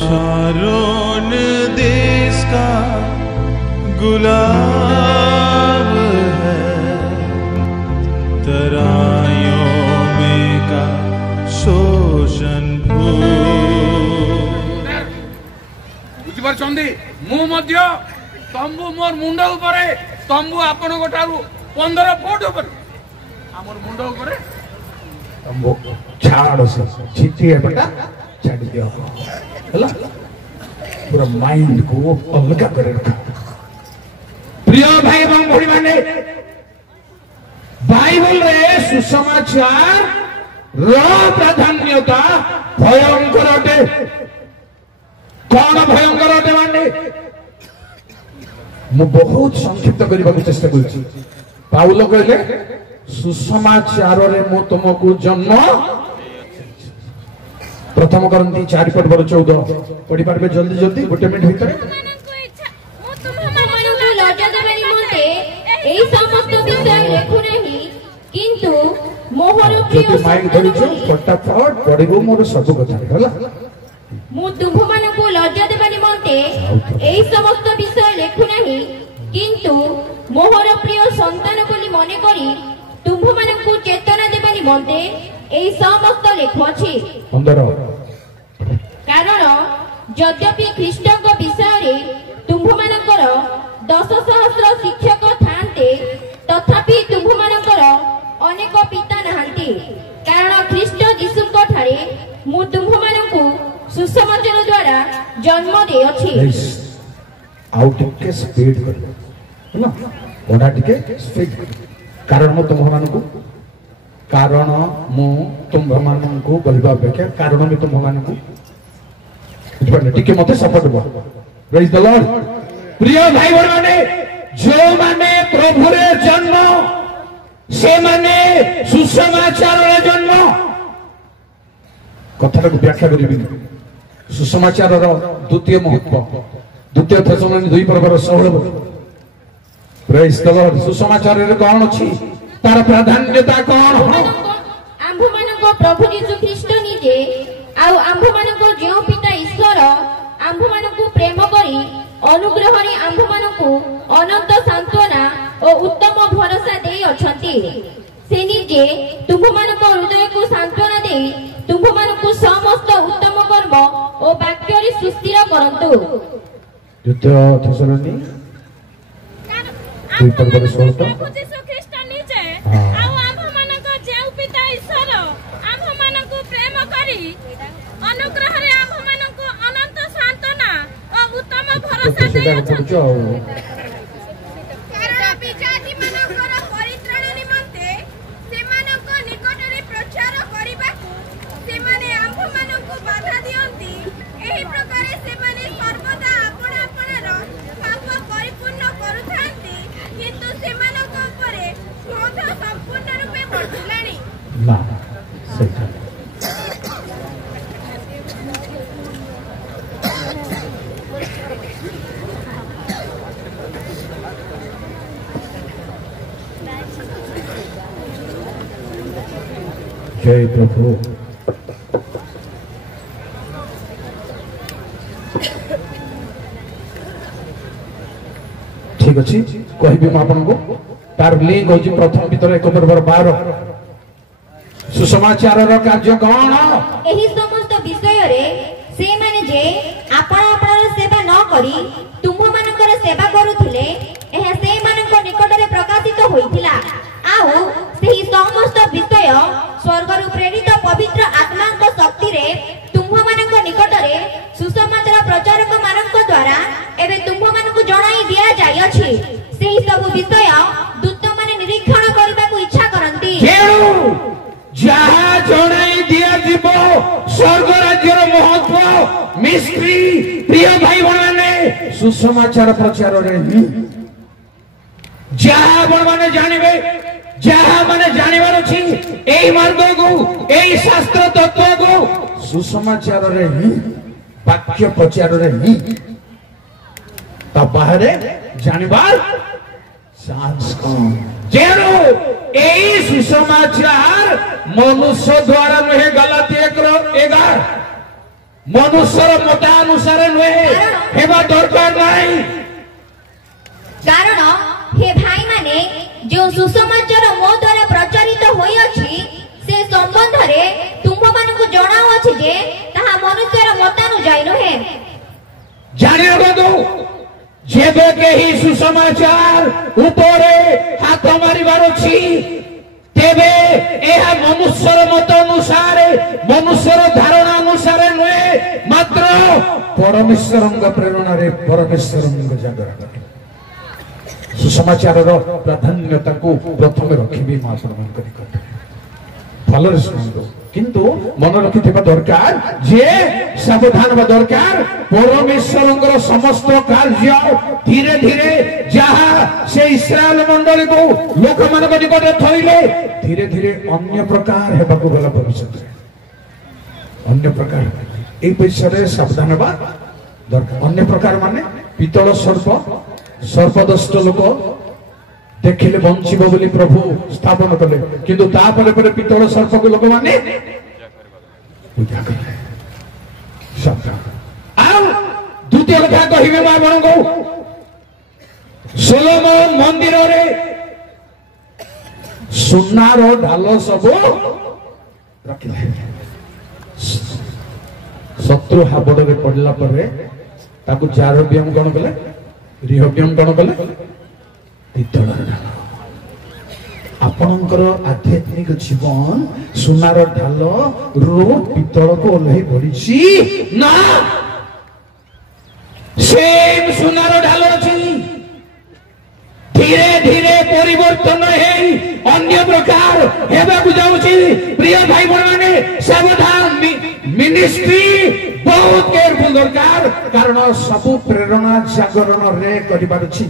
Sharon देश का गुलाब है, तराइयों में का शोषण बुझिपारछन्ती मु मध्य तंबू मोर मुंड उपरे तंबू आपण गोटारू 15 फुट उपरे हमर मुंड उपरे तंबू छाड़ से छिटी है बेटा छाड़ दियो हला पूरा माइंड को अलग करे रखा। प्रिय भाई एवं भौणी माने बाइबल रे सुसमाचार रो प्राधान्यता भयंकर अटे। कौन भयंकर अटे माने मु बहुत संक्षिप्त करबा को चेष्टा करछि। पाउलो कहले सुसमाचार रे मु तुमको जन्म प्रथम करंती 4:14 पढ़ी पारबे जल्दी जल्दी गोटे मिनिट भीतर। এই সমস্ত বিষয় লেখু নাহি কিন্তু মোহর প্রিয় মাইক ধরিছো फटाफट पढ़िबो मोर सब কথা होला। মু তুমମାନଙ୍କୁ লজ্জা দেবা নিমন্তে এই সমস্ত বিষয় লেখু নাহি কিন্তু মোহর প্রিয় সন্তান বলি মনে করি তুমମାନଙ୍କୁ চেতনা দেবা নিমন্তে এই সমস্ত লেখুছি। 15 কারণ যদ্যপি খ্রিস্টଙ୍କ বিষୟରେ ତୁମ୍ଭମାନଙ୍କର 10,000 ଶିକ୍ଷକ ଥାନ୍ତେ ତଥାପି ତୁମ୍ଭମାନଙ୍କର ଅନେକ ପିତା ନାହାନ୍ତି କାରଣ ଖ୍ରୀଷ୍ଟ ଯୀଶୁଙ୍କ ଠାରେ ମୁଁ ତୁମ୍ଭମାନଙ୍କୁ ସୁସମାଚାର ଦ୍ୱାରା ଜନ୍ମ ଦେଇଅଛି। ଆଉ ଟିକେ ସ୍ପିଡ କର ହେଲା ଓଡା ଟିକେ ସ୍ପିଡ କାରଣ ମୁଁ ତୁମ୍ଭମାନଙ୍କୁ କହିବା ଅପେକ୍ଷା କାରଣ ମୁଁ ତୁମ୍ଭମାନଙ୍କୁ बुझिपारे टिके मते सपोर्ट हो। Praise the Lord. प्रिय भाई बहन माने जो माने प्रभु रे जन्म से माने सुसमाचार रे जन्म कथा को व्याख्या करिबि। सुसमाचार रो द्वितीय महत्व द्वितीय थेसलोनी 2:16। Praise the Lord. सुसमाचार रे कोन अछि तार प्राधान्यता कोन आंभु मानको प्रभु यीशु ख्रीष्ट निजे आउ आंभु मानको जो पिता ईश्वर आंभु मानको प्रेम करी अनुग्रह रे आंभु मानको अनंत सांत्वना और उत्तम भरोसा देई अछंती। से निजे तुमु मानको हृदय को सांत्वना देई तुमु मानको समस्त उत्तम कर्म और वाक्य रे सुस्थिर करंतु। द्वितीय थेसलोनी 2:16 प्रभु यीशु ख्रीष्ट निजे आउ आंभु मानको जे पिता ईश्वर आंभु मानको प्रेम करी अनुग्रह रे आंभु मानको अनंत सांत्वना और उत्तम भरोसा देई अछंती। कारण पिजाति मानकर परित्राण निमंते सेमानक निकट रे प्रचार करिबाकू सेमाने आंभु मानको बाधा दियंती। एही प्रकार सेमाने सर्वदा आपण आपणर पाप परिपूर्ण करूथांती किंतु सेमानक उपरे क्रोध संपूर्ण रूपे बढ़िलानी ना सेटा जय प्रभु। ठीक अच्छी कहबी मु आपन को तार लिंक होची प्रथम भीतर 1:12 सुसमाचार रो कार्य कोन एही समस्त विषय रे से माने जे आपण आपणर सेवा न करी तुम मानकर सेवा करूथिले एहा से मानक निकट रे प्रकाशित होइथिला। आउ सेही समस्त विषय स्वर्ग रु प्रेरित पवित्र आत्मा को शक्ति रे तुम मानक निकट रे सुसमाचार प्रचारक मानक द्वारा एबे तुम मानक जणाई दिया जाय अछि। सेही सब विषय दूत माने निरीक्षण करबा को इच्छा करंती। जहा जणाई दिया जीवो स्वर्ग राज्य रो महत्व मिस्ट्री। प्रिय भाई बहने सुसमाचार प्रचार रे जहा बण माने जानिबे जहा माने जानिबार अछि एई मार्ग को एई शास्त्र तत्व को सुसमाचार रे वाक्य प्रचार रे ता बाहरे जानिबार चांस कम। जेरो एई सुसमाचार मनुष्य द्वारा रहे गलाती 1:11 मनुष्यर मतानुसार नुहे हेबा दरकार नाही। कारण हे भाई माने जो सुसमाचार मो द्वारा प्रचारित होई अछि से संबंध रे तुम मानकु जणाउ अछि जे ताहा मनुष्यर मतानुसार नुहे। जाने बंधु जेबे केही सुसमाचार ऊपरे हाथ मारिबार अछि तेबे एहा मनुष्यर मत अनुसार मनुष्यर धारणा अनुसार नुहे मात्र परमेश्वरଙ୍କ प्रेरणारे परमेश्वरଙ୍କ जागरण सुसमाचार प्राधान्यता को प्रथम रखिबी मासरमान करी करते फलरे सुनतो किंतु मन रखिथिबा दरकार जे सावधान बा दरकार परमेश्वरଙ୍କର समस्त कार्य धीरे धीरे जहा से इस्राएल मंडली को लोक मानक निकट थइले धीरे धीरे अन्य प्रकार हेबाकू गला भविष्य अन्य प्रकार ए विषय सावधान बा दरकार। अन्य प्रकार माने पितल सर्प सर्पदष्ट लोक देखिले बंचिब बोली प्रभु स्थापन कले किंतु तापर पर पितल सर्प को लोक माने पूजा कले सावधान। आ द्वितीय कथा कहिबे मा बनगो सोलोमन मंदिर रे सुनार ढाल सब रखिले शत्रु हाबड़ रे पड़ला पर ताकू चार व्यायाम कौन कले रिह व्यायाम कौन कले पितल आपणकर आध्यात्मिक जीवन सुनार ढाल रो पितल को ओल्लई पड़ी ना सेम सुनार ढाल अच्छी धीरे धीरे परिवर्तन है अन्य प्रकार हेबाकू जाउची। प्रिय भाई बहन सावधान मिनिस्ट्री बहुत केयरफुल दरकार कारण सबु प्रेरणा जागरण रे करिबार छी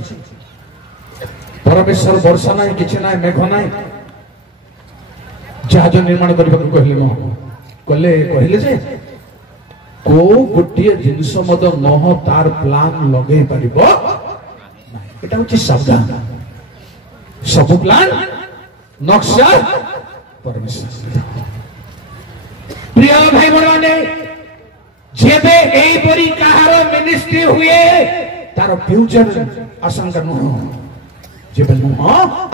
परमेश्वर वर्षा नाही किछि नाही मेघ नाही जहाज निर्माण करबाकू कहले न कहले जे को गोटिए जिंस मद नह तार प्लान लगे परिबो एटा होची सावधान सब प्लान नक्शा परमेश्वर। प्रिय भाई बहन जेबे एई परी कहार मिनिस्ट्री हुए तार फ्यूचर आशंका नुह जेबे नुह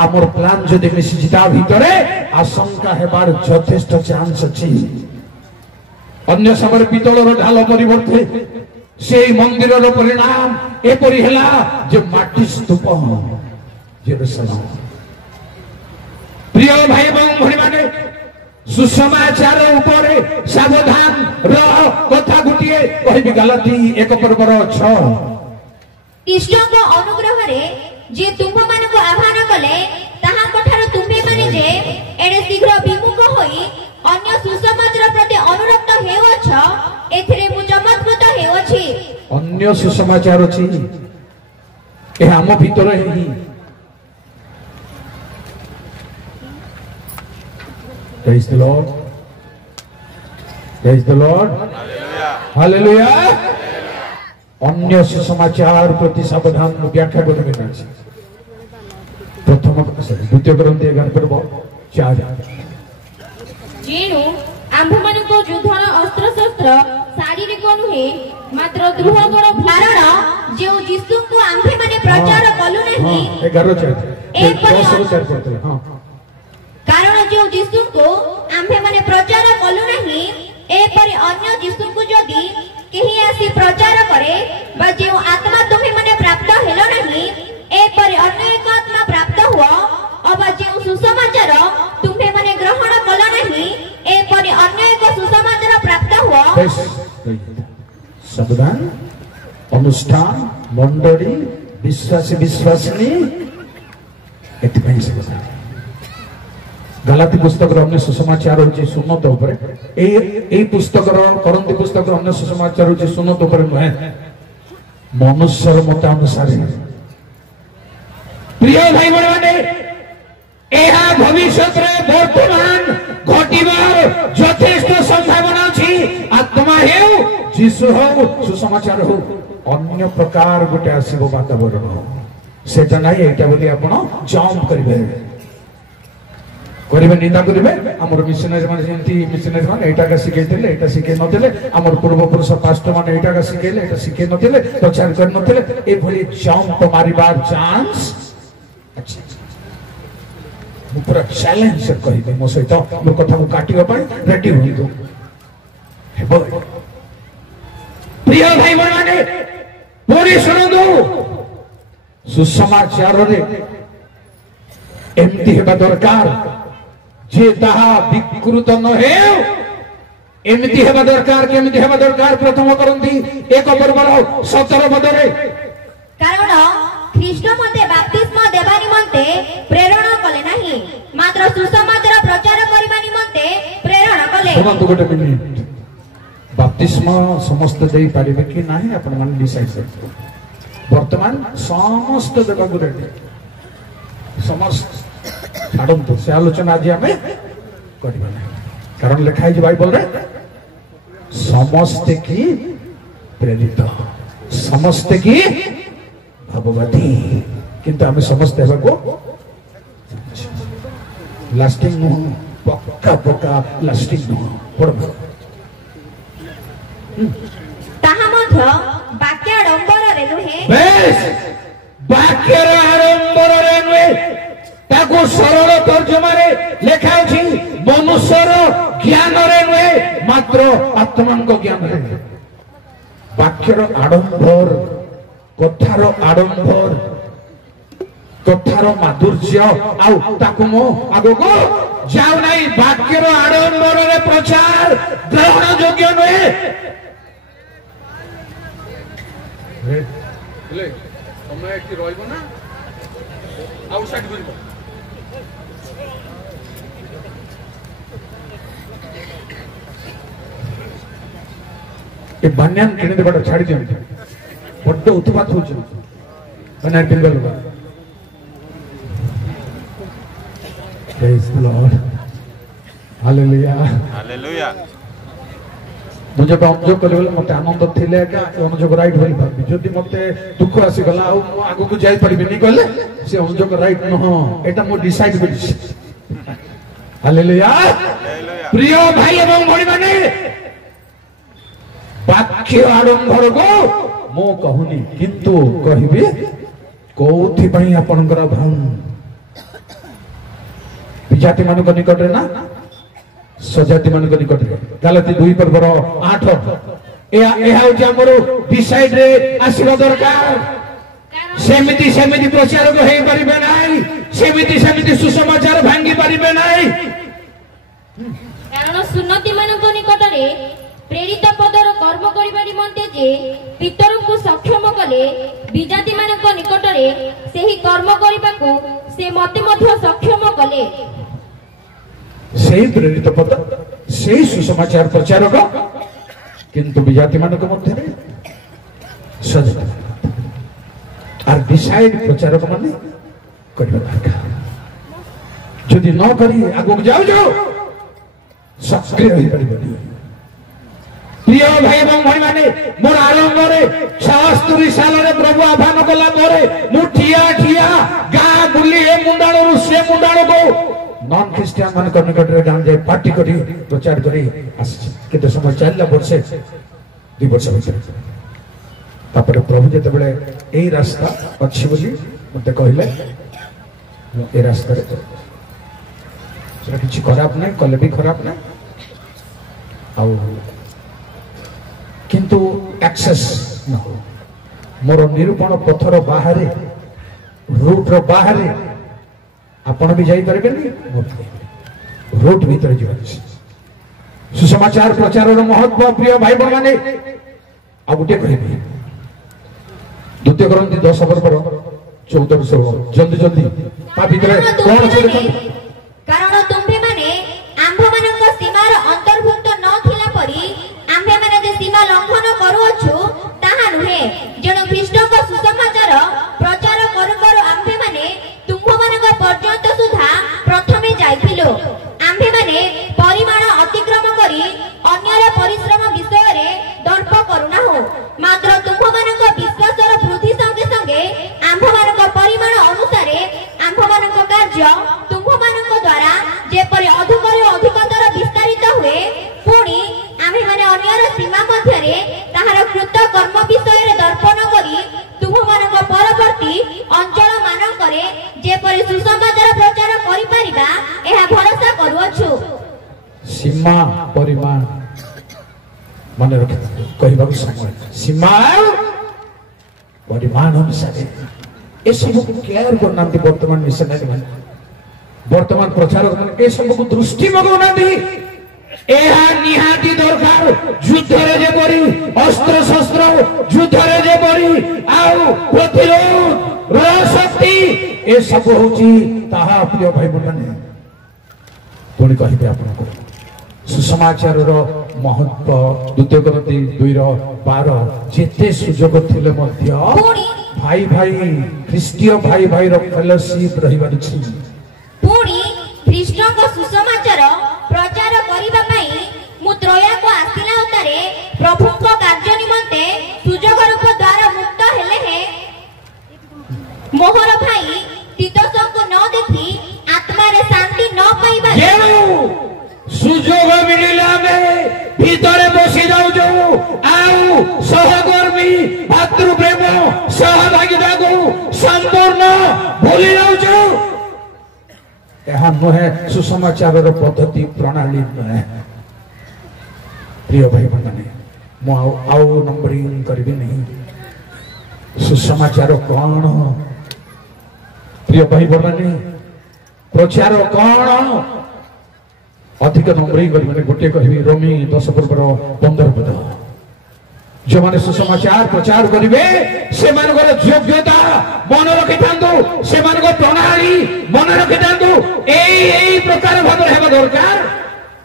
आमर प्लान जदि मिसिजिता भितरे आशंका हेबार यथेष्ट चांस अछि। अन्य समय पितलर ढाल परिवर्ते से मंदिरर परिणाम एपरी हेला जे माटी स्तूप जेरुसलेम। प्रिय भाई भौणी माने सुसमाचार उपरे सावधान रह कथा गुटिए कहिबी गलाती 1:6 ईश्वरଙ୍କ अनुग्रहरे जे तुम मानको आह्वान कले ताहा कठार तुमे माने जे एडे शीघ्र विमुख होई अन्य सुसमाचार प्रति अनुरक्त हेउछ एथिरे मु चमत्कृत हेउछि। अन्य सुसमाचार अछि ए हम भीतर ही Praise the Lord. Praise the Lord. Hallelujah. अन्य सुसमाचार प्रति सावधान व्याख्या करबे अछि। प्रथम द्वितीय ग्रंथ 11:4 जेनु आंभ मानको युद्धर अस्त्र शस्त्र शारीरिक नुहे मात्र द्रुहगर कारण जे यीशु को आंभे माने प्रचार कलु नहीं 11:4 हां कारण जो यीशु को आंभे माने प्रचार कलु नहीं एपरि अन्य यीशु को जदि केही आसी प्रचार करे बा जे आत्मा तुम्हे माने प्राप्त हेलो नहीं एपरि अन्य एक आत्मा प्राप्त हुआ अब जे सुसमाचार तुम्हे माने ग्रहण कला नहीं एपरि अन्य एक सुसमाचार प्राप्त हुआ। सावधान अनुष्ठान मंडली विश्वासी विश्वासिनी एतपई सावधान। गलाती पुस्तक अन्य सुसमाचार होची सुन्नत उपरे ए पुस्तक करंती पुस्तक अन्य सुसमाचार होची सुन्नत उपरे नुहे मनुष्यर मत अनुसार। प्रिय भाई बहन एहा भविष्य रे वर्तमान घटिबार यथेष्ट संभावना अछि। आत्मा हेउ जीसु हो सुसमाचार हो अन्य प्रकार गोटे आसीबो वातावरण सेटा नाही एटा बोली आपण जंप करिबे करिबे निंदा करिबे हमर मिशनरी माने जेंती मिशनरी माने एटा का सिखैथिले एटा सिखै नथिले हमर पूर्व पुरुष पास्टर माने एटा का सिखैले एटा सिखै नथिले प्रचार कर नथिले ए भली जंप मारिबार चांस अच्छा पूरा चैलेंज कहिबे मो सहित मो कथा को काटिबा पई रेडी होइतो हेबो प्रिय भाई माने पूरी सुनदो सुसमाचार रे एमती हेबा दरकार जे ताहा विकृत न हे एमती हेबा दरकार केमती हेबा दरकार प्रथम करंती 1 पर्वर 17 पदरे कारण ख्रीष्ट मते बाप्तिस्म देबा निमंते प्रेरणा कले नाही मात्र सुसमाचार प्रचार करबा निमंते प्रेरणा कले सुनंतु गोटे मिनिट बाप्तिस्म समस्त देई पारिबे कि नाही आपण मान डिसाइड करतो वर्तमान समस्त देबा को रेडी समस्त छाड़ू से आलोचना आज आम करना कारण लिखाई बाइबल रे समस्ते की प्रेरित समस्ते की भगवती किंतु आम समस्ते लास्टिंग नुह पक्का पक्का लास्टिंग नुह पढ़ ताहा मध्य वाक्य आडंबर रे नुहे बेस वाक्य आडंबर रे नुहे ताको सरल तर्जमा रे लेखा अछि मनुष्यर ज्ञान रे नुहे मात्र आत्मान को ज्ञान रे वाक्यर आडंबर कथार आडंबर कथार माधुर्य आउ ताको मो आगो को जाउ नाही वाक्यर आडंबर रे प्रचार ग्रहण योग्य नुहे ले समय कि रहइबो ना आउटसाइड करिबो ए बन्यान किने बड़ा छाड़ी दियो बड्ड उत्पात हो छ बन्यान पिंगल बा praise the Lord hallelujah hallelujah मुझे अनुयोग कले मत आनंद थिले का अनुयोग राइट होई भाबी जदि मते दुख आसी गला आ आगो को जाई परिबे नि कहले से अनुयोग राइट न एटा मो डिसाइड करिस हालेलुया प्रिय भाई एवं भणी माने वाक्य आडंबर को मो कहूनी किंतु कहिबे कोथि पई आपनकर भ्रम विजाति मान को निकट रे ना सजाति मान को निकट रे गलती 2 पर्वर 8 ए हाउ जे हमरो डिसाइड रे आसीबो दरकार सेमिति सेमिति प्रचार को हे परिबे नाही सेमिति सेमिति सुसमाचार भांगी परिबे नाही कारण सुन्नति मानक निकट रे प्रेरित पदर कर्म करिबा निमंते जे पितरଙ୍କୁ सक्षम कले विजाति मानक निकट रे सेही कर्म करिबाकू से मते मध्य सक्षम कले सही प्रेरित पद सही सुसमाचार प्रचारक किंतु विजाति मानक मध्य रे सजता आर डिसाइड प्रचारक माने करबा दरकार जदि न करी आगो जाओ जाओ सक्रिय होई परिबे प्रिय भाई एवं भाई माने मोर आरंभ रे 76 साल रे प्रभु आह्वान कला मोरे मु ठिया ठिया गा बुली ए मुंडाणो से मुंडाणो को नॉन क्रिश्चियन मान करने कटरे गान जाय पार्टी करी प्रचार करी आसी केते समय चलला वर्षे 2 वर्ष भीतर तापर प्रभु जते बेले एई रास्ता अछि बोली मते कहिले ए रास्ता रे सेटा किछि खराब नै कले भी खराब नै आउ किंतु एक्सेस न हो मोर निरूपण पथर बाहरे रूट रो बाहरे आपण भी जाई परबे नहीं रूट भीतर जीवन सुसमाचार प्रचार रो महत्व प्रिय भाई बहन माने आ गुटे कहबी द्वितीय ग्रंथि 10 पर्व 14 जल्दी जल्दी पा भीतर कोन छै देखो कारण तुम्भे माने आंभ मानक सीमार अंतर्भुक्त न थिला परी आंभे माने जे सीमा लंघन करू अछु ताहा नुहे जण ख्रीष्टक सुसमाचार प्रचार करू करू आंभे माने तुम्भ मानक पर्यंत सुधा प्रथमे जाइथिलो आंभे माने परिमाण अतिक्रम करी अन्यर परिश्रम विषय रे दर्प करूना हो मात्र तुम्भ मानक विश्वासर वृद्धि संगे संगे आंभ मानक परिमाण अनुसारे आंभ मानक कार्य तुम्भ मानक द्वारा जे ମଧ୍ୟରେ ତାହାର କୃତ କର୍ମ ବିଷୟରେ ଦର୍ପଣ କରି ତୁମମାନଙ୍କ ପରବର୍ତ୍ତୀ ଅଞ୍ଚଳ ମାନଙ୍କରେ ଯେପରି ସୁସମାଚାର ପ୍ରଚାର କରିପାରିବା ଏହା ଭରସା କରୁଅଛୁ। ସୀମା ପରିମାଣ ମନେ ରଖି କହିବାକୁ ସମୟ ସୀମା ପରିମାଣ ଅନୁସାରେ ଏସବୁକୁ କେୟାର କରୁନାହାନ୍ତି ବର୍ତ୍ତମାନ ମିଶନାରୀ ମାନେ ବର୍ତ୍ତମାନ ପ୍ରଚାରକ ମାନେ ଏସବୁକୁ ଦୃଷ୍ଟି ମଗାଉନାହାନ୍ତି। ଏହା ନିହାତି ଦରକାର ଯୁଦ୍ଧରେ ଯେପରି ଅସ୍ତ୍ର ଶସ୍ତ୍ର ଯୁଦ୍ଧରେ ଯେପରି ଆଉ ପ୍ରତିରୋଧ ଶକ୍ତି ଏସବୁ ହଉଛି ତାହା ପ୍ରିୟ ଭାଇ ମାନେ ପୁଣି କହିବେ ଆପଣଙ୍କୁ ସୁସମାଚାରର ମହତ୍ଵ ଦ୍ୱିତୀୟ କରନ୍ତି 2:12 ଯେତେ ସୁଯୋଗ ଥିଲେ ମଧ୍ୟ ଭାଇ ଭାଇ ଖ୍ରୀଷ୍ଟୀୟ ଭାଇ ଭାଇର ଫେଲୋସିପ ରହିବାର ଅଛି। ପୁଣି ଖ୍ରୀଷ୍ଟଙ୍କ ସୁସମାଚାର ପ୍ରଚାର କରିବା ପାଇଁ ମୁଁ ତ୍ରୋୟାକୁ ଆସିଲା ଉତ୍ତାରେ ପ୍ରଭୁଙ୍କ କାର୍ଯ୍ୟ ନିମନ୍ତେ ସୁଯୋଗ ରୂପ ଦ୍ୱାର ମୁକ୍ତ ହେଲେ ହେ ମୋହର ଭାଇ ତିତୋସଙ୍କୁ ନ ଦେଖି ଆତ୍ମାରେ ଶାନ୍ତି ନ ପାଇବା ସୁଯୋଗ ମିଳିଲା ଆମେ ଭିତରେ ବସି ଯାଉଛୁ ଆଉ ସହକର୍ମୀ ଭାତୃପ୍ରେମ ସହଭାଗିତାକୁ ସମ୍ପୂର୍ଣ୍ଣ ଭୁଲି ଯାଉଛୁ। ଏହା ନୁହେଁ ସୁସମାଚାରର ପଦ୍ଧତି ପ୍ରଣାଳୀ ନୁହେଁ। ପ୍ରିୟ ଭାଇ ମାନେ ମୁଁ ଆଉ ନମ୍ବରିଂ କରିବି ନାହିଁ। ସୁସମାଚାର କଣ ପ୍ରିୟ ଭାଇ ମାନେ ପ୍ରଚାର କଣ ଅଧିକ ନମ୍ବରିଂ କରିବି ଗୋଟିଏ କହିବି ରୋମୀ 10:15 ଯେଉଁମାନେ ସୁସମାଚାର ପ୍ରଚାର କରିବେ ସେମାନଙ୍କର ଯୋଗ୍ୟତା ମନେ ରଖିଥାନ୍ତୁ ସେମାନଙ୍କ ପ୍ରଣାଳୀ ମନେ ରଖିଥାନ୍ତୁ ଏଇ ପ୍ରକାର ଭାବରେ ହେବା ଦରକାର।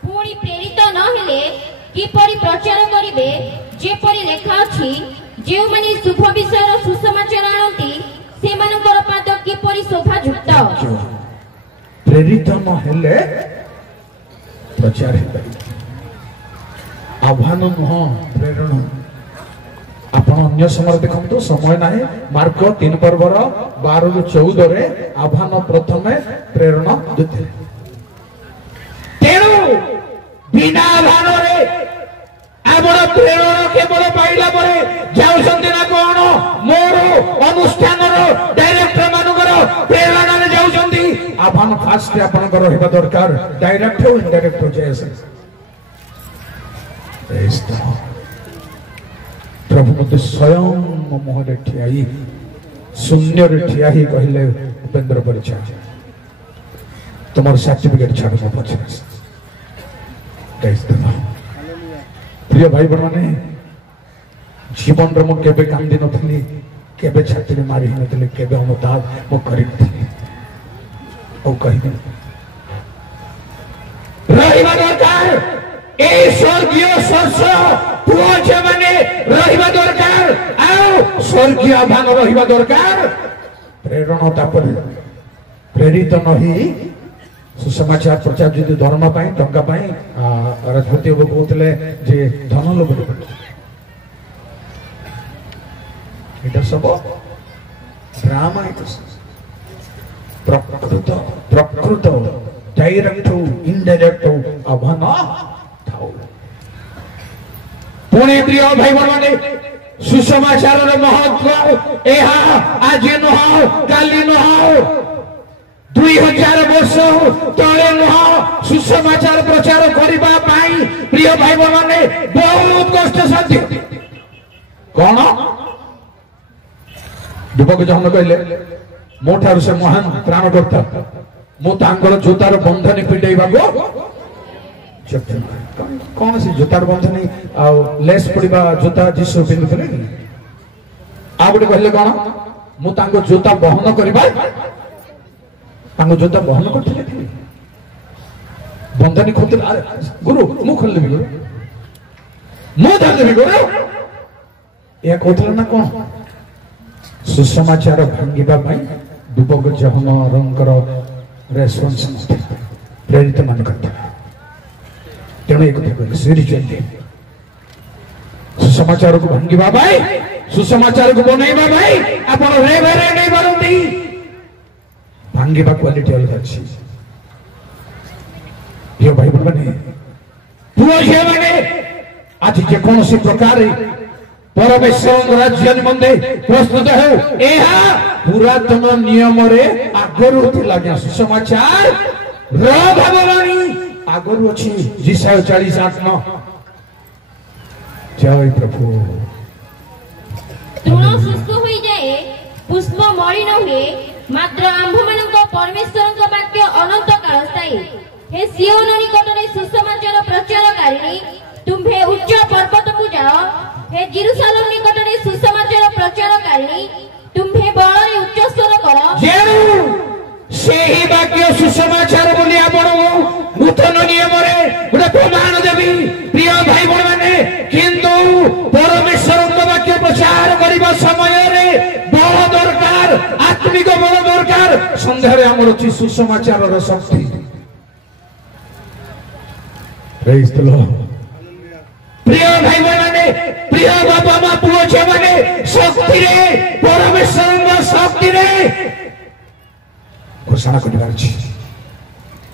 ପୁଣି ପ୍ରେରିତ ନ ହେଲେ କିପରି ପ୍ରଚାର କରିବେ ଯେପରି ଲେଖା ଅଛି ଯେଉଁମାନେ ଶୁଭ ବିଷୟର ସୁସମାଚାର ଆଣନ୍ତି ସେମାନଙ୍କର ପାଦ କିପରି ଶୋଭାଯୁକ୍ତ। ପ୍ରେରିତ ନ ହେଲେ ପ୍ରଚାର ହେଇପାରିବ ଆହ୍ୱାନ ନୁହଁ ପ୍ରେରଣ। ଆପଣ ଅନ୍ୟ ସମୟରେ ଦେଖନ୍ତୁ ସମୟ ନାହିଁ ମାର୍କ 3:12-14 ଆହ୍ୱାନ ପ୍ରଥମେ ପ୍ରେରଣ ଦ୍ୱିତୀୟ। ତେଣୁ ବିନା ଆହ୍ୱାନରେ ଆପଣ ପ୍ରେରଣ କେବଳ ପାଇଲା ପରେ ଯାଉଛନ୍ତି ନା କଣ ମୋର ଅନୁଷ୍ଠାନର ଡାଇରେକ୍ଟର ମାନଙ୍କର ପ୍ରେରଣାରେ ଯାଉଛନ୍ତି। ଆହ୍ୱାନ ଫାଷ୍ଟ ଆପଣଙ୍କର ରହିବା ଦରକାର ଡାଇରେକ୍ଟ ହଉ ଇନଡାଇରେକ୍ଟ ହଉ ଯାଏ ପ୍ରଭୁ ମତେ ସ୍ୱୟଂ ମୋ ମୁହଁରେ ଠିଆ ହେଇ ଶୂନ୍ୟରେ ଠିଆ ହେଇ କହିଲେ ଉପେନ୍ଦ୍ର ପରିଚୟ ତୁମର ସାର୍ଟିଫିକେଟ ଛାଡ ମୋ ପଛରେ। ପ୍ରିୟ ଭାଇ ମାନେ ଜୀବନରେ ମୁଁ କେବେ କାନ୍ଦି ନଥିଲି କେବେ ଛାତିରେ ମାରି ନଥିଲି କେବେ ଅନୁତାପ ମୁଁ କରିନଥିଲି ଆଉ କହିବି ରହିବା ଦରକାର এই স্বর্গীয় শস্য পুଅ ଝିଅମାନେ ରହିବା ଦରକାର ଆଉ ସ୍ୱର୍ଗୀୟ ଆହ୍ୱାନ ରହିବା ଦରକାର। ପ୍ରେରଣ ତାପରେ ପ୍ରେରିତ ନ ହେଇ ସୁସମାଚାର ପ୍ରଚାର ଯଦି ଧର୍ମ ପାଇଁ ଟଙ୍କା ପାଇଁ ରାଜପତି ବାବୁ କହୁଥିଲେ ଯେ ଧନ ଲୋଭ ଏଇଟା ସବୁ ଡ୍ରାମା ପ୍ରକୃତ ଡାଇରେକ୍ଟ ହଉ ଇନଡାଇରେକ୍ଟ ହଉ ଆହ୍ୱାନ ପୁଣି ପ୍ରିୟ ଭାଇ ମାନେ ସୁସମାଚାରର ମହତ୍ଵ ଏହା ଆଜି ନୁହଁ କାଲି ନୁହଁ 2000 ବର୍ଷ ତଳେ ନୁହଁ ସୁସମାଚାର ପ୍ରଚାର କରିବା ପାଇଁ ପ୍ରିୟ ଭାଇ ମାନେ ବହୁତ କଷ୍ଟ ସାଧ୍ୟ। କଣ ଯୁବକ ଜହନ କହିଲେ ମୋ ଠାରୁ ସେ ମହାନ ତ୍ରାଣକର୍ତ୍ତା ମୁଁ ତାଙ୍କର ଜୋତାର ବନ୍ଧନୀ ପିଟେଇବାକୁ କଣ ସେ ଜୋତାର ବନ୍ଧନୀ ଆଉ ଲେସ୍ ପଡିବା ଜୋତା ଯୀଶୁ ପିନ୍ଧୁଥିଲେ ଆଉ ଗୋଟେ କହିଲେ କଣ ମୁଁ ତାଙ୍କ ଜୋତା ବହନ କରିବା ତାଙ୍କ ଜୋତା ବହନ କରିଥିଲେ ବନ୍ଧନୀ ଖୋଲିଥିଲେ ଗୁରୁ ମୁଁ ଖୋଲିଦେବି ଗୁରୁ ମୁଁ ଧରିଦେବି ଗୁରୁ ଏହା କହୁଥିଲେ ନା କଣ ସୁସମାଚାର ଭାଙ୍ଗିବା ପାଇଁ ଯୁବକ ଜହନଙ୍କର ରେସ୍ପନ୍ସ ପ୍ରେରିତ ମାନଙ୍କର ତେଣୁ ଏ କଥା କହିଲେ ସ୍ପିରିଚୁଆଲି ସୁସମାଚାରକୁ ଭାଙ୍ଗିବା ପାଇଁ ସୁସମାଚାରକୁ ବନେଇବା ପାଇଁ ଆପଣ ରେଭେରେ ନେଇପାରନ୍ତି ଭାଙ୍ଗିବା କ୍ୱାଲିଟି ଅଲଗା ଅଛି। ଝିଅ ଭାଇ ମାନେ ପୁଅ ଝିଅ ମାନେ आज जेकोसी प्रकार परमेश्वर राज्य निमंते प्रस्तुत हो एहा पुरातन नियम रे आगरु थिला ज्ञा सुसमाचार भाववाणी आगरु अछि जिसाय 40:8 जय प्रभु। तृण शुष्क होई जाए पुष्प मलिन हुए मात्र आम्भमानक परमेश्वरଙ୍କ वाक्य अनंत काल स्थायी। हे सियोन निकटरे सुसमाचार प्रचारकारिणी तुम्भे उच्च पर्वतକୁ ଯାଅ। हे जेरुसालेम निकटरे सुसमाचार प्रचारकारिणी तुम्भे बଳରେ उच्च स्वर କର। जेणु ସେହି वाक्य सुसमाचार बोली आपण नूतन नियम रे गोटे प्रमाण देबी प्रिय भाई बहन माने किंतु परमेश्वरଙ୍କ वाक्य प्रचार करबा समय रे बल दरकार आत्मिक बल दरकार। संध्या रे हमर अछि सुसमाचार र शक्ति। Praise the Lord. प्रिय भाई बहन माने प्रिय बाबा मा पुओ छे माने शक्ति रे परमेश्वरଙ୍କ शक्ति रे घोषणा करिबार छी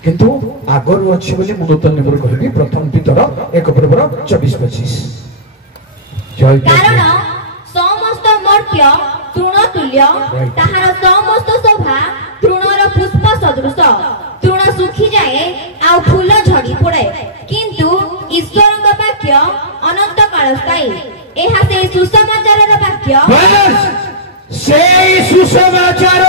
किंतु आगरु अछि बोली मु नूतन नियम कहबी प्रथम पितर 1:24-25 जय कारण समस्त मर्त्य तृण तुल्य ताहार समस्त शोभा तृणर पुष्प सदृश। तृण सुखी जाए आ फूल झड़ी पड़े किंतु ईश्वरଙ୍କ वाक्य अनंत काल स्थायी। एहा से सुसमाचारर वाक्य से सुसमाचार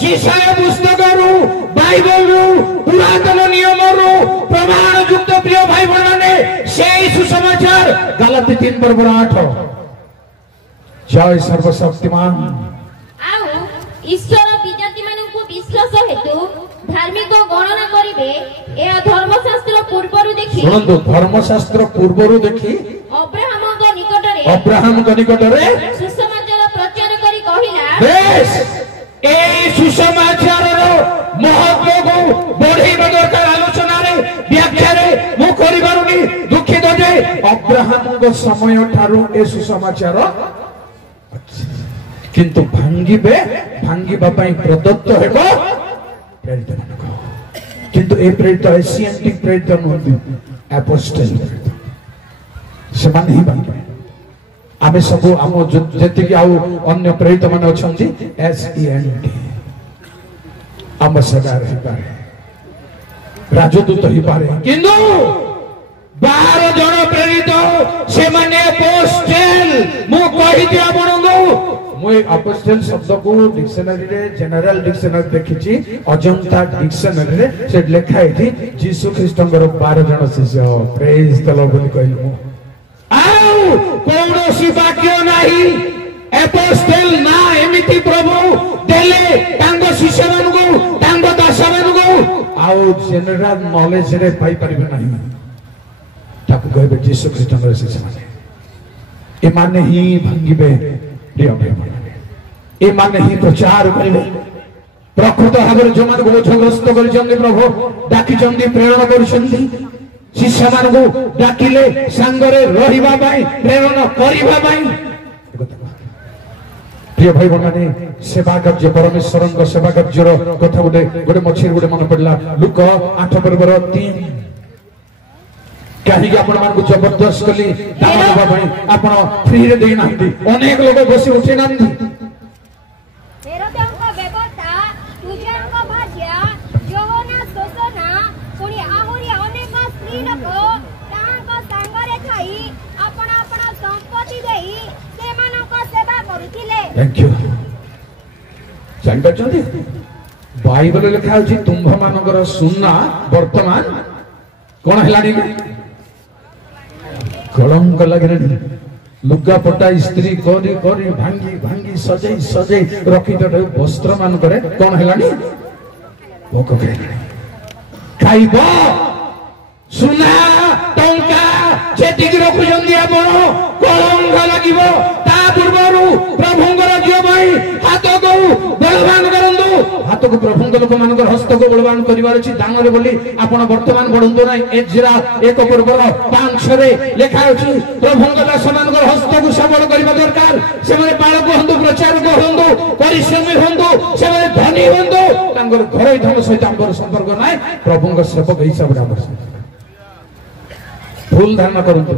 जिसाय पुस्तकरू बाइबलरू पुरातन नियमरू प्रमाण युक्त प्रिय भाई बहन से सुसमाचार गलाती 3:8 जय सर्वशक्तिमान। आउ ईश्वर विजाति मानकु विश्वास हेतु धार्मिक गणना करिवे। ए धर्मशास्त्र पूर्वरु देखि सुनंदु धर्मशास्त्र पूर्वरु देखि अब्राहम निकटरे सुसमाचार प्रचार करी कहिला बेस ए सुसमाचार महत्व को बढ़ेबा दरकार। आलोचना रे व्याख्या रे मु करि बारुनी दुखित जे अब्राहम को समय ठारू ए सुसमाचार किंतु भांगिबा पई प्रदत्त हेबो प्रेरित मानको किंतु ए प्रेरित एशियंटिक प्रेरित नहंती एपोस्टल से मान ही भांगे आमे सब आम जति कि आउ अन्य प्रेरित मान अछंती SENT अम्बासडर ही पारे राजदूत ही पारे किंतु 12 जन प्रेरित से माने अपोस्टल मु कहि दिया आपनको मु अपोस्टल शब्द को डिक्शनरी रे जनरल डिक्शनरी देखिछि अजंता डिक्शनरी रे से लिखा है यीशु ख्रीष्टଙ୍କର 12 जन शिष्य। प्रेज द लॉर्ड बोली कहलु आउ कौनसी वाक्य नाही अपोस्टल ना एमिति प्रभु देले तांगो शिष्य मानगो तांगो दास मानगो आउ जनरल नॉलेज रे पाई परिबे नाही ताकू कहबे यीशु ख्रीष्टଙ୍କର शिष्य माने ए माने ही भांगिबे प्रिय प्रिय माने ए माने ही प्रचार करिवे प्रकृत भाବରେ जो मान बोझग्रस्त करिसंती प्रभु डाकिसंती प्रेरणा करिसंती शिष्य मान को डाकिले संगरे रहिबा पाई प्रेरणा करिबा पाई। प्रिय भाई बहन सेवा कार्य परमेश्वरଙ୍କ सेवा କାର୍ଯ୍ୟର କଥା गोटे मछिर गोटे मन पड़ला लुक 8:3 कहीं आपण मान को जबरदस्त कली दाम देबा पाई आपण फ्री रे देई नांती अनेक लोग बसी उठे नांती हेरोदेଙ୍କ ବ୍ୟବସ୍ଥା ତୁଜଙ୍କ ଭାଜ୍ୟା ଯୋହନା ଶୋଷନା ପୁଣି ଆହୁରି ଅନେକ ସ୍ତ୍ରୀ ଲୋକ ତାଙ୍କ ସାଙ୍ଗରେ ଥାଇ ଆପଣ ଆପଣ ସମ୍ପତ୍ତି ଦେଇ ସେମାନଙ୍କ ସେବା କରୁଥିଲେ। थैंक यू जान पछंती बाइबल लिखा होची तुम्भ मानकर सुन्ना वर्तमान कोन हेलानी कलंक लागेनी लुगा पटा स्त्री करी करी भांगी भांगी सजई सजई रखी तो वस्त्र मान करे कोन हेलानी भोक खाइबो सुना टंका जेतिक रखुचंदी आपण कलंक लागिबो ता पूर्वरु प्रभुंगर जियो भाई हाथ को बलवान करंदु हाथ को प्रभुंग लोक मानकर हस्त को बलवान करिवार अछि दान रे बोली आपण वर्तमान बढंदु नै एजरा 1:5 रे लेखा अछि प्रभुंग दास मानकर हस्त को सबल करिबा दरकार से माने बालक हंदु प्रचार को हंदु परिश्रमी हंदु से माने धनी हंदु तांगर घरै धन सहित हमर संपर्क नै प्रभुंग सेवक हिसाब रे हमर फूल धारण करंतु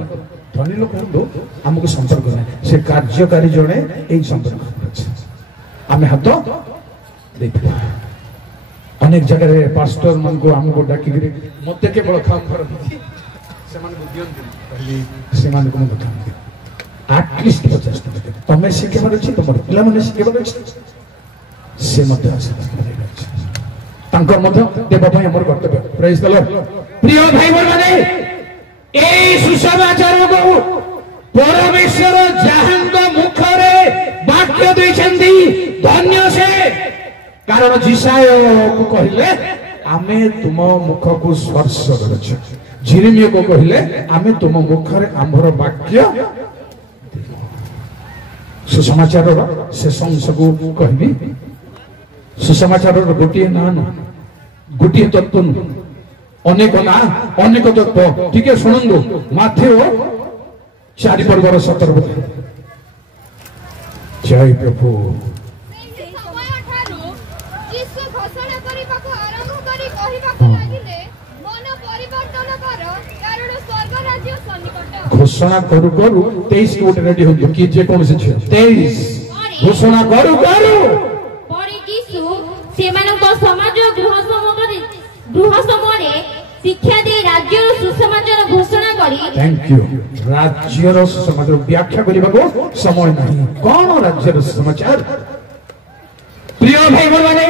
धनी लोक हुंतु हमको संपर्क नहीं से कार्यकारी जड़े यही संपर्क आम हाथ देते अनेक जगह पास्टर मन को हमको डाकी मत केवल काम करती आटलिस्ट 50 तुम्हें शिखेबार अच्छी तुम पिला मैंने शिखेबार अच्छी से देवाई आम कर्तव्य प्रेज द लॉर्ड प्रिय भाई माने ए सुसमाचार को परमेश्वर जहां मुखरे वाक्य देछंती धन्य से कारण जिसाय को कहले आमे तुम मुख को स्पर्श करछ जिरेमिया को कहले आमे तुम मुखरे आंभर वाक्य सुसमाचार शेष अंश को कहबी सुसमाचार गोटे ना गोटे तत्व अनेक ना अनेक तत्व ठीक है शुणु माथेओ 4 पर्वर 17 जय प्रभु घोषणा करू करू 23 की गोटे रेडी हो कि जे कौन से 23 घोषणा करू करू परे यीशु सेमानक समाज गृह समूहरे शिक्षा दे राज्यर सुसमाचार घोषणा करी थैंक यू राज्यर सुसमाचार व्याख्या करबा को समय नहीं कौन राज्यर सुसमाचार प्रिय भाई माने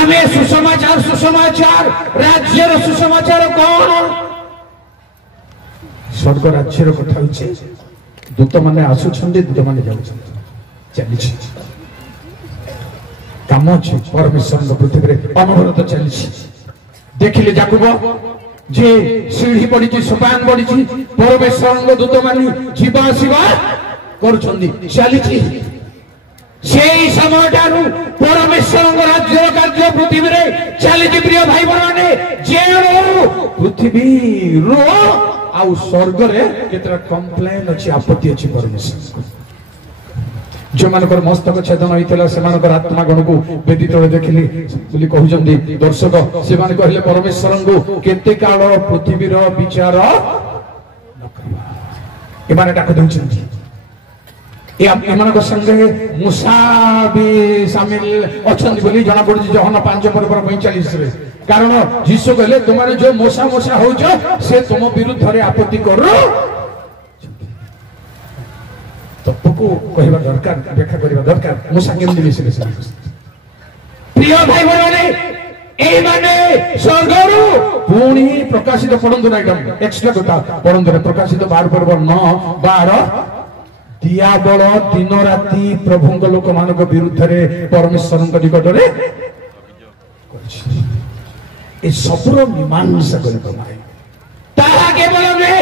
आमे सुसमाचार राज्यर सुसमाचार कौन स्वर्ग राज्यर कथा होचे दूत माने आसुछंदे दूत माने जाउछंदे चली काम अछि परमेश्वर पृथ्वी रे अनवरत चली देखिले जाकुब जे सीढ़ी पड़ी सोपान पड़ी परमेश्वर दूत माने जीवा आसीबा करूछंदी चली सेई समय ठारू परमेश्वर राज्य कार्य पृथ्वी रे चली प्रिय भाई माने जे पृथ्वी रो आउ स्वर्ग रे केतरा कंप्लेन अछि आपत्ति अछि परमेश्वर जो मानकर मस्तक छेदन होइतला से मानकर आत्मा गण को वेदी तळे देखिली बोली कहउजंदी दर्शक से माने कहले परमेश्वर को केते काल पृथ्वी रो विचार न करबा ए माने डाक दउछंती ए एमानक संगे मूसा भी शामिल अछंती बोली जना पड़छि जहन 5 पर 45 रे कारण यीशु कहले तुमारे जो मूसा होजो से तुम विरुद्ध रे आपत्ति करो तपको कहबा दरकार व्याख्या करबा दरकार मूसा केमि मिसिले प्रिय भाई माने ए माने स्वर्गरु पुणी प्रकाशित पढंतु ना एकदम एक्स्ट्रा कथा पढंतु प्रकाशित 12 पर्व 9 12 दियाबल दिन राति प्रभुंक लोक मानक विरुद्ध रे परमेश्वर निकट रे ए सबरो मीमांसा करबा मारे ताहा केवल ने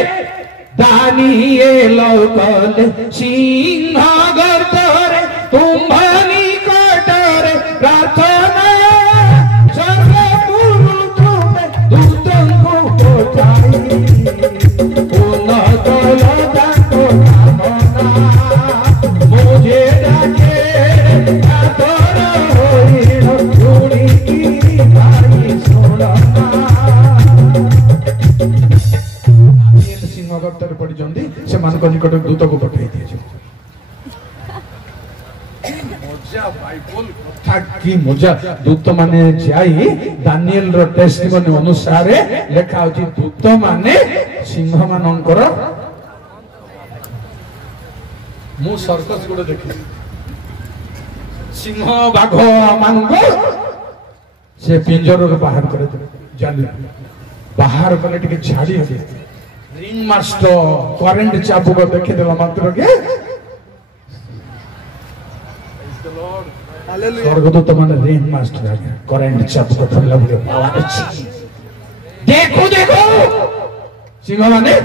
दानिएल कले सिंह गर्तरे तुम्हारी कटरे प्रार्थना सर्वपुरु तुमे दुष्टं को पहुंचाई उन्नत लता को कामना मुझे डाके आदर होइनो धूड़ी की भाई सोना भक्तर पड़ी जंदी से मान को निकट दूत को पठाई दिए मजा बाइबल कथा की मजा दूत माने जाई दानिएल रो टेस्टिमनी अनुसार लेखा होची दूत माने सिंह मानकर मु सर्कस गुड देखि सिंह बाघ मानको से पिंजर रो बाहर करे जाली बाहर कले टिके छाड़ी हो रिंग मास्टर करंट चाबू को देखे देला मात्र के स्वर्गदूत माने रिंग मास्टर आ गया करंट चाबू को धरला बुले पावर अछि देखो सिंह माने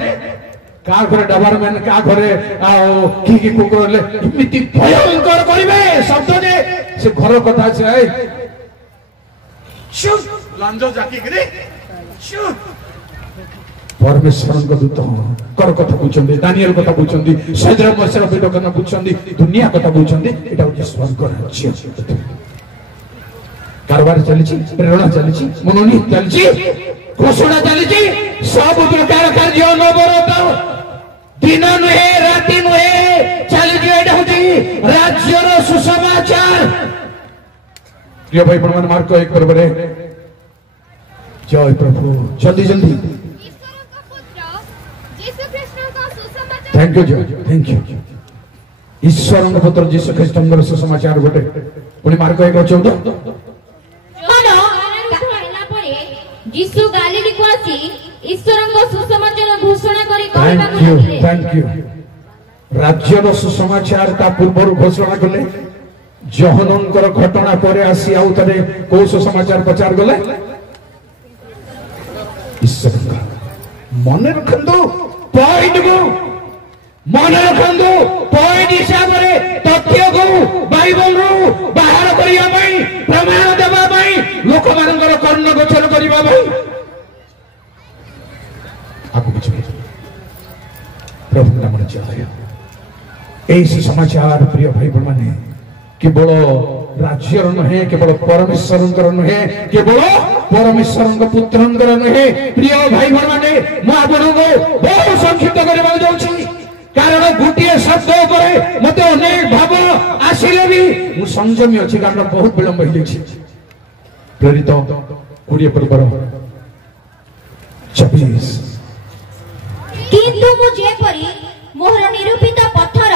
का घरे डबर मैन का घरे की कुकुरले इमिति भयंकर करिवे शब्द ने से घर कथा छै चुप लांजो जाकी करे चुप परमेश्वर दूत कर कथा पूछते दानिएल कथा पूछते सैद्रक मशेक कथा पूछते दुनिया कथा पूछते एटा होची स्वर्ग राज्य कारबार चली प्रेरणा चली मनोनीत चली घोषणा चली सब प्रकार कार्य नवरत दिन नुहे राति नुहे चली राज्यर सुसमाचार। प्रिय भाई बहन मार्क 1 बराबर जय प्रभु जल्दी जल्दी थैंक यू जय थैंक यू ईश्वर पुत्र जीशु ख्रीष्ट सुसमाचार गोटे पुणी मार्क 1:14 जीशु गालीली को आसी ईश्वरଙ୍କ सुसमाचार घोषणा करी कहबाकू लागले। थैंक यू राज्यर सुसमाचार ता पूर्व घोषणा कले जहनंकर घटना पर आसी आउ तरे को सुसमाचार प्रचार गले ईश्वर मन रखंदो पॉइंट को मन रखंदो पॉइंट हिसाब रे तथ्य को बाइबल रो बाहर करिया पई प्रमाण देबा पई लोक मानकर कर्ण गोचर करिबा पई आगु कुछ प्रभु नाम रे जय। एई समाचार प्रिय भाई बहन केवल राज्यर नुहे केवल परमेश्वर नुहे केवल परमेश्वर पुत्र नुहे प्रिय भाई बहन मु आपन को बहुत संक्षिप्त करबा जाउछी कारण गोटे शब्द पर मते अनेक भाव आसिले भी मु संयमी अछि कारण बहुत विलंब हो जाछि। प्रेरित 20 पर्वर 26 किंतु मु जेपरी मोहर निरूपित पत्थर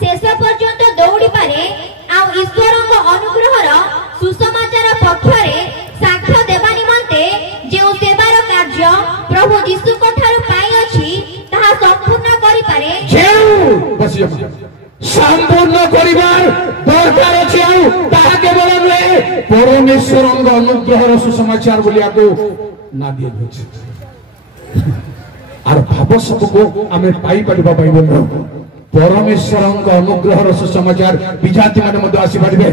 शेष पर्यंत दौड़ी पारे आ ईश्वरଙ୍କ अनुग्रहर सुसमाचार पक्षरे साक्ष्य देबा निमंते जे सेवार कार्य प्रभु यीशुଙ୍କ ठाରୁ पाई अछि ताहा संपूर्ण करि पारे संपूर्ण करिवार दरकार अछि आ ताहा केवल नुहे परमेश्वरଙ୍କ अनुग्रहर सुसमाचार बोली आको ना दिए होछि आर भाव सबको आमे पाई पड़िबा बाइबल परमेश्वर अनुग्रहर सुसमाचार विजाति माने मध्य आसी पारिबे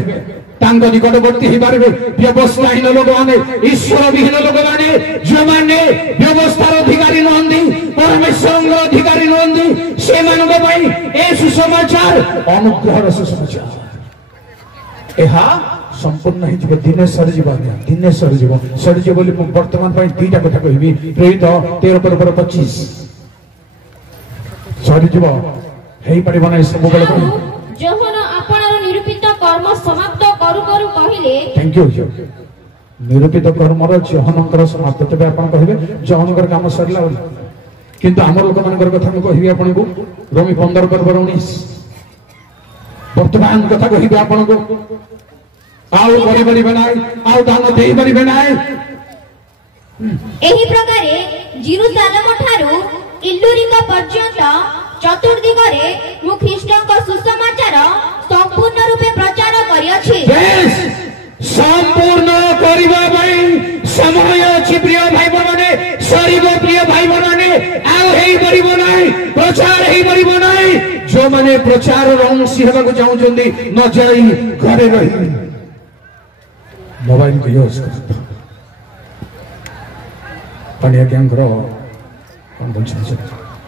तांग निकटवर्ती ही पारिबे व्यवस्थाहीन लोक माने ईश्वर विहीन लोक माने जो माने व्यवस्थार अधिकारी नहंदी परमेश्वर अधिकारी नहंदी से मानव पई ए सुसमाचार अनुग्रहर सुसमाचार एहा संपूर्ण ही जीव दिने सर जीव बोली वर्तमान पई तीटा कथा कहबी प्रेरित 13:25 सर जीव हेई पड़िबो ना सब बेले जहन आपनर निरूपित कर्म समाप्त करू करू कहिले थैंक यू निरूपित कर्मर जहनकर समाप्त तबे आपण कहबे जहनकर काम सरला बोली किंतु हमर लोक मानकर कथा को कहबी आपण को रोमी 15:19 वर्तमान कथा कहबी आपण को आउ करि परिबे नाय आउ दान देई परिबे नाय एही प्रकारे जेरूसालेम ठारू इल्लुरिका पर्यंत चतुर्दिगरे मु ख्रीष्टଙ୍କ सुसमाचार संपूर्ण रूपे प्रचार करियछि। संपूर्ण करिबा पई समय अछि प्रिय भाई बहने सरीबो प्रिय भाई बहने आउ हेई परिबो नाय प्रचार हेई परिबो नाय जो माने प्रचार रंसी हेबा को जाउ जंदी न जाई घरे रही मोबाइल को यूज करता पनिया गैंग रो कौन बोल छ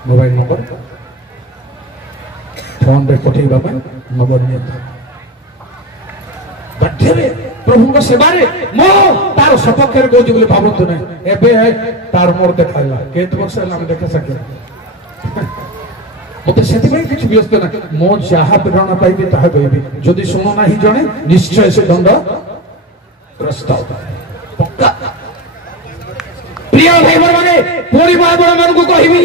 मोबाइल नंबर फोन रे पठेबा पई नंबर निया बठेरे प्रभु को सेवा रे मो तार सपक्षर को जे बोले भाबंत नै एबे तार मोर देखाइला केत वर्ष हम देखा सके मते सेति भाई किछ व्यस्त ना मो जहा प्रेरणा पाइबे ताहा कहबी जदि सुनो नाही जणे निश्चय से दंड प्रस्ताव पक्का प्रिय भाई माने पूरी बाबा मन को कहबी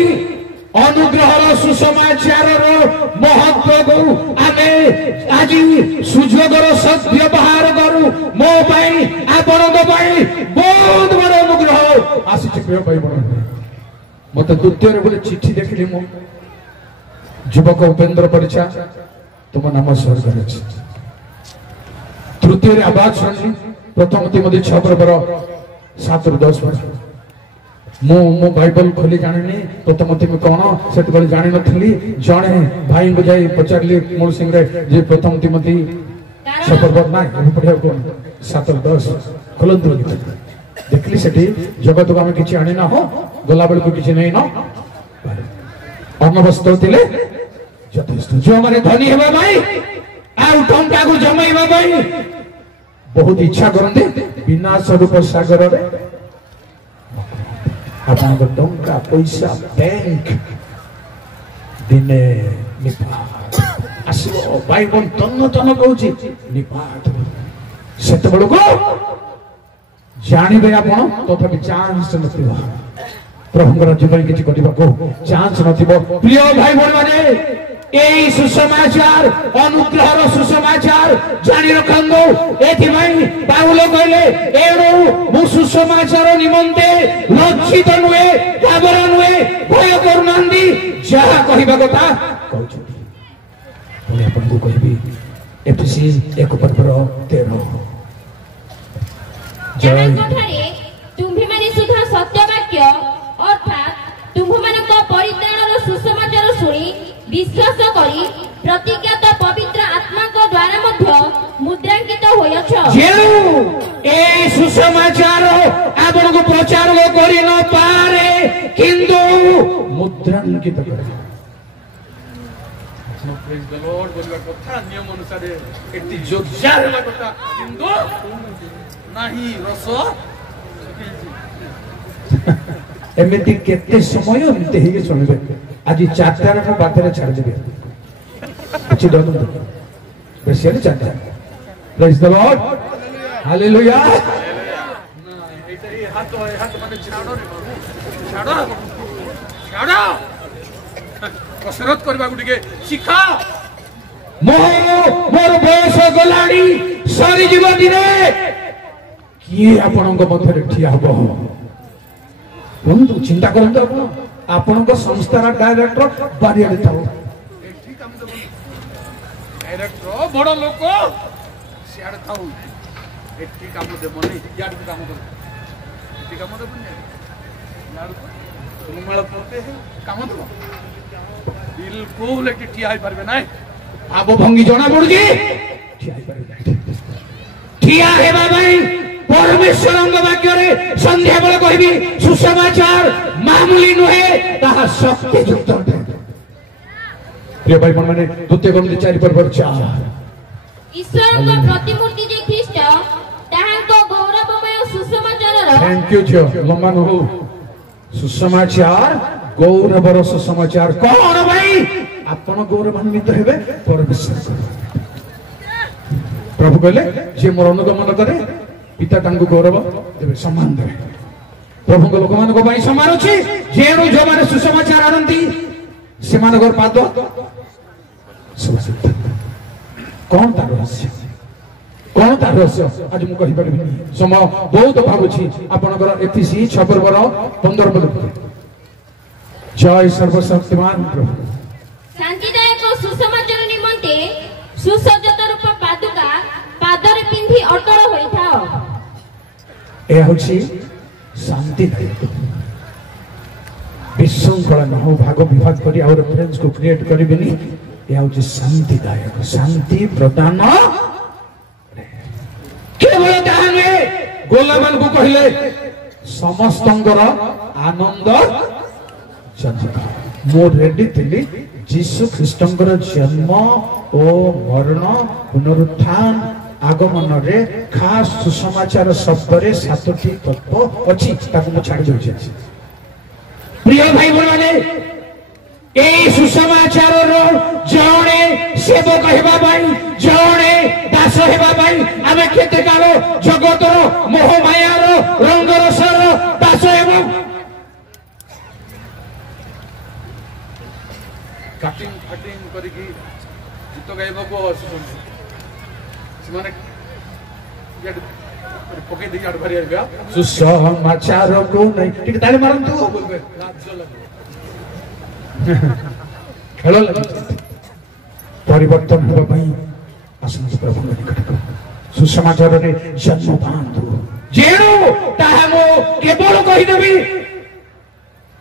अनुग्रहर सुसमाचार महत्व को आमे आज सुजोगर सद्व्यवहार करू मो पाई आपण को पाई बहुत बड़ अनुग्रह आसी प्रिय भाई बहन मते द्वितीय रे बोले चिट्ठी देखली मो युवक उपेंद्र परिचा तुम नाम स्वर्ग रे अछि तृतीय रे आवाज सुनली प्रथम तिमोथी 6:7-10 मो बाइबल खोली जानिनी प्रथम तिमोथी कोन सेत बेले जानि नथली जणे भाई को जाई पचारली मूल सिंह रे जे प्रथम तिमोथी 6:7 ना पढ़िया कोन 7:10 खोलंतु देखली सेठी जगत को हम किछि आनि ना हो गोला बेल को किछि नै न अन्न वस्त्र तिले यथेष्ट जो माने धनी हेबा भाई आ टंका को जमाइबा भाई बहुत इच्छा करते विनाश रूप सागर रे आपन टंका पैसा बैंक ଦିନେ ନିପାତ ଆସିବ। ବାଇବଲ ତନ୍ନ ତନ୍ନ କହୁଛି ନିପାତ। ସେତେବେଳକୁ ଜାଣିବେ ଆପଣ, ତଥାପି ଚାନ୍ସ ନଥିବ ପ୍ରଭୁଙ୍କ ରାଜ୍ୟ ପାଇଁ କିଛି କରିବାକୁ, ଚାନ୍ସ ନଥିବ। ପ୍ରିୟ ଭାଇ ଭଉଣୀ ମାନେ, এই সুসমাচার অনুগ্রহর সুসমাচার জানি রখন্তু। এথিপাই পাউল কহিলে এণু মু সুসমাচার নিমন্তে লজ্জিত নুহে, কাবর নুহে, ভয় করুনাহান্তি, যাহা কহিবা কথা কହୁଛନ୍ତି। ପୁଣି ଆପଣଙ୍କୁ କହିବି ଏଫେସୀ 1:13। ଏମାନଙ୍କଠାରେ ତୁମ୍ଭେମାନେ ସୁଦ୍ଧା ସତ୍ୟବାକ୍ୟ ଅର୍ଥାତ୍ ତୁମ୍ଭମାନଙ୍କ ପରିତ୍ରାଣର ସୁସମାଚାର ଶୁଣି ବିଶ୍ୱାସ କରି ପ୍ରତିଜ୍ଞାତ ପବିତ୍ର ଆତ୍ମାଙ୍କ ଦ୍ୱାରା ମଧ୍ୟ ମୁଦ୍ରାଙ୍କିତ ହୋଇଅଛ। ଯେଣୁ এই সুসমাচার ଆପଣଙ୍କୁ ପ୍ରଚାର କରି ନ ପାରେ, କିନ୍ତୁ ମୁଦ୍ରାଙ୍କିତ କରେ। Praise the Lord बोलिबा କଥା नियम अनुसार एटी जोरदार हेबा କଥା, କିନ୍ତୁ नाही रस ଏମିତି କେତେ ସମୟ ଏମିତି ହେଇକି ଶୁଣିବେ। ଆଜି 4টাରେ ମୁଁ ବାଟରେ ଛାଡ଼ିଦେବି, କିଛି ଡର ନାହିଁ, ବେଶୀ ହେଲେ 4ଟା। ପ୍ରେଜ୍ ଦ ଲର୍ଡ, ହାଲେଲୁୟା। ଏଇଟା ଏ ହାତ ମାନେ ଛାଡ ରେ ବାବୁ, ଛାଡ ଛାଡ, कसरत କରିବାକୁ ଟିକେ ଶିଖା। ମୋର ବୟସ ଗଲାଣି, ସରିଯିବ ଦିନେ, କିଏ ଆପଣଙ୍କ ମଧ୍ୟରେ ଠିଆ ହବ? କୁହନ୍ତୁ, ଚିନ୍ତା କରନ୍ତୁ। ଆପଣଙ୍କ ସଂସ୍ଥାର ଡାଇରେକ୍ଟର ବାରିଆଡେ ଥାଉ, ଏଠି କାମ ଦେବ ଡାଇରେକ୍ଟର ବଡ ଲୋକ ସିଆଡେ ଥାଉ, ଏଠି କାମ ଦେବନି, ଇଆଡେ କାମ ଦେବ, ଏଠି କାମ ଦେବନି, ଇଆଡକୁ ତୁମେଳ ପଟେ କାମ ଦେବ। ବିଲକୁଲ ଏଠି ଠିଆ ହେଇପାରିବେ ନାହିଁ। ଭାବ ଭଙ୍ଗୀ ଜଣା ପଡୁଛି, ଠିଆ ହେଇପାରିବେ ନାହିଁ। ଠିଆ ହେବା ପାଇଁ ପରମେଶ୍ୱରଙ୍କ ବାକ୍ୟରେ ସନ୍ଧ୍ୟାବେଳେ କହିବି, ସୁସମାଚାର ମାମୁଲି ନୁହେଁ, ତାହା ଶକ୍ତିଯୁକ୍ତ ଅଟେ। ପ୍ରିୟ ଭାଇ ମାନେ, 2 Corinthians 4:4। ଈଶ୍ୱରଙ୍କ ପ୍ରତିମୂର୍ତ୍ତି ଯେ ଖ୍ରୀଷ୍ଟ, ତାହାଙ୍କ ଗୌରବମୟ ସୁସମାଚାରର थैंक यू ଝିଅ, ଲମ୍ବା ନ ହଉ। ସୁସମାଚାର ଗୌରବର ସୁସମାଚାର କଣ ଭାଇ? ଆପଣ ଗୌରବାନ୍ୱିତ ହେବେ, ପରମେଶ୍ୱର ପ୍ରଭୁ କହିଲେ, ଯିଏ ମୋର ଅନୁଗମନ କରେ ପିତା ତାଙ୍କୁ ଗୌରବ ଦେବେ, ସମ୍ମାନ ଦେବେ। ପ୍ରଭୁଙ୍କ ଲୋକମାନଙ୍କ ପାଇଁ ସମ୍ମାନ ଅଛି। ଯେଣୁ ଯୋଉମାନେ ସୁସମାଚାର ଆଣନ୍ତି ସେମାନଙ୍କର ପାଦ କଣ ତାର ରହସ୍ୟ, କଣ ତାର ରହସ୍ୟ ଆଜି ମୁଁ କହିପାରିବିନି, ସମୟ ବହୁତ ଭାବୁଛି। ଆପଣଙ୍କର ଏଫେସୀ 6:15। ଜୟ ସର୍ବଶକ୍ତିମାନ ପ୍ରଭୁ। ଶାନ୍ତିଦାୟକ ସୁସମାଚାର ନିମନ୍ତେ ସୁସଜ୍ଜିତ ରୂପ ପାଦୁକା ପାଦରେ ପିନ୍ଧି ଅଟଳ ହୋଇଥାଅ। ଏହା ହେଉଛି ଶାନ୍ତିଦାୟକ। ବିଶୃଙ୍ଖଳା ନ ହଉ, ଭାଗ ବିଭାଗ କରି ଆଉ ରେଫରେନ୍ସକୁ କ୍ରିଏଟ କରିବେନି। ଏହା ହେଉଛି ଶାନ୍ତିଦାୟକ, ଶାନ୍ତି ପ୍ରଦାନ। କେବଳ ତାହା ନୁହେଁ, ଗୋଲାମାନଙ୍କୁ କହିଲେ ସମସ୍ତଙ୍କର ଆନନ୍ଦ ଜନକ। ମୁଁ ରେଡି ଥିଲି ଯୀଶୁ ଖ୍ରୀଷ୍ଟଙ୍କର ଜନ୍ମ ଓ ମରଣ ପୁନରୁତ୍ଥାନ ଆଗମନରେ ଖାସ ସୁସମାଚାର ଶବ୍ଦରେ 7ଟି ତତ୍ତ୍ୱ ଅଛି, ତାକୁ ମୁଁ ଛାଡ଼ି ଦେଉଛି। ପ୍ରିୟ ଭାଇ ଭଉଣୀମାନେ, এই ସୁସମାଚାରର ଜଣେ ସେବକ ହେବା ପାଇଁ, ଜଣେ ଦାସ ହେବା ପାଇଁ ଆମେ କେତେ କାଳ ଜଗତର ମୋହମାୟାର ରଙ୍ଗରସର ଦାସ ହେବ। କାଟିଂ ଫାଟିଂ କରିକି ଗୀତ ଗାଇବାକୁ ଆସୁଛନ୍ତି ସେମାନେ, ପକେଇ ଦେଇକି ଆଡ ଭାରି ଆସିବା। ସୁସମାଚାରକୁ ନେଇ ଟିକେ ତାଳି ମାରନ୍ତୁ, ଲାଜ ଲାଗିବ। ଖେଳ ଲାଗିଛି। ପରିବର୍ତ୍ତନ ହେବା ପାଇଁ ଆସନ୍ତୁ ପ୍ରଭୁଙ୍କ ନିକଟକୁ, ସୁସମାଚାରରେ ଜନ୍ମ ପାଆନ୍ତୁ। ଯେଣୁ ତାହା ମୁଁ କେବଳ କହିଦେବି,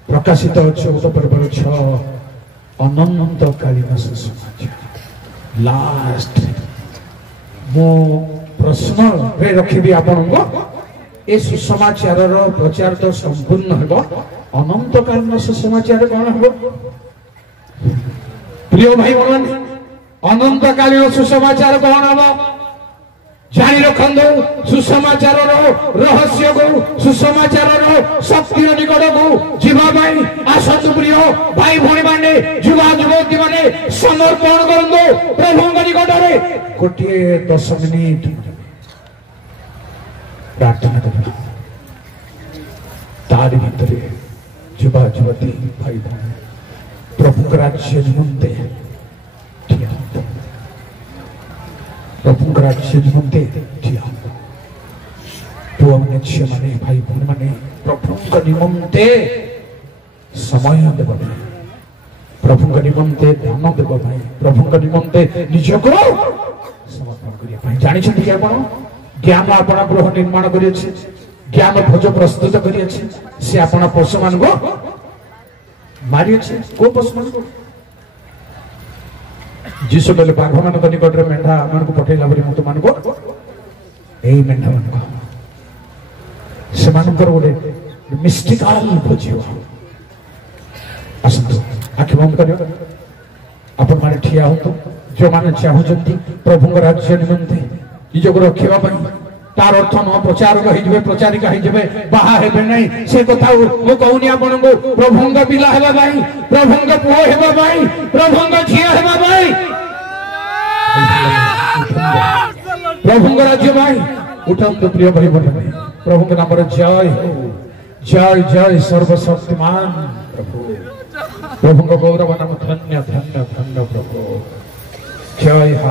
ପ୍ରକାଶିତ 14:6 ଅନନ୍ତକାଳୀନ ସୁସମାଚାର। ଲାଷ୍ଟ ମୁଁ ପ୍ରଶ୍ନରେ ରଖିବି ଆପଣଙ୍କୁ, ଏ ସୁସମାଚାରର ପ୍ରଚାର ତ ସମ୍ପୂର୍ଣ୍ଣ ହେବ, ଅନନ୍ତକାଳୀନ ସୁସମାଚାର କଣ ହେବ? ପ୍ରିୟ ଭାଇ ଭଉଣୀ, ଅନନ୍ତକାଳୀନ ସୁସମାଚାର କଣ ହେବ? जानी रखंदो सुसमाचार रहस्य को सुसमाचार शक्ति निकट को जीवा आसतु प्रिय भाई भाई माने युवा युवती माने समर्पण करंदो प्रभु निकट में गोटे 10 मिनिट प्रार्थना करना तारी भितर युवा युवती भाई भाई प्रभु राज्य निमंते प्रभु राज्य निमंते पुआ मैंने झील मैंने भाई भाई मैंने प्रभु निमंते समय देव प्रभु निमंते ध्यान देव भाई प्रभु निमंते निजक समर्पण करने जानी आपण ज्ञान आपण गृह निर्माण कर ज्ञान भोज प्रस्तुत कर पशु मान को मारी को पशु मान को जीशु कहले बाघ मान निकट में मेढ़ा मान को पठेला मत मान को यही मेढ़ा मान से गोटे मिस्टिकाल भोज आसतु आखि बंद कर आपण माने ठिया हो जो माने चाहूचंती प्रभु राज्य निमंते निजक रखा तार अर्थ न प्रचारक हो प्रचारिका हो बाहा हे नहीं से कथा मु कहूनी आपण को प्रभु पिला हेबा भाई प्रभु पुओ हेबा भाई प्रभु झिया हेबा भाई प्रभु राज्य भाई उठंतु प्रिय भाई बहन प्रभु के नाम जय हो जय जय सर्वशक्तिमान प्रभु प्रभु गौरव नाम धन्य धन्य धन्य प्रभु जय।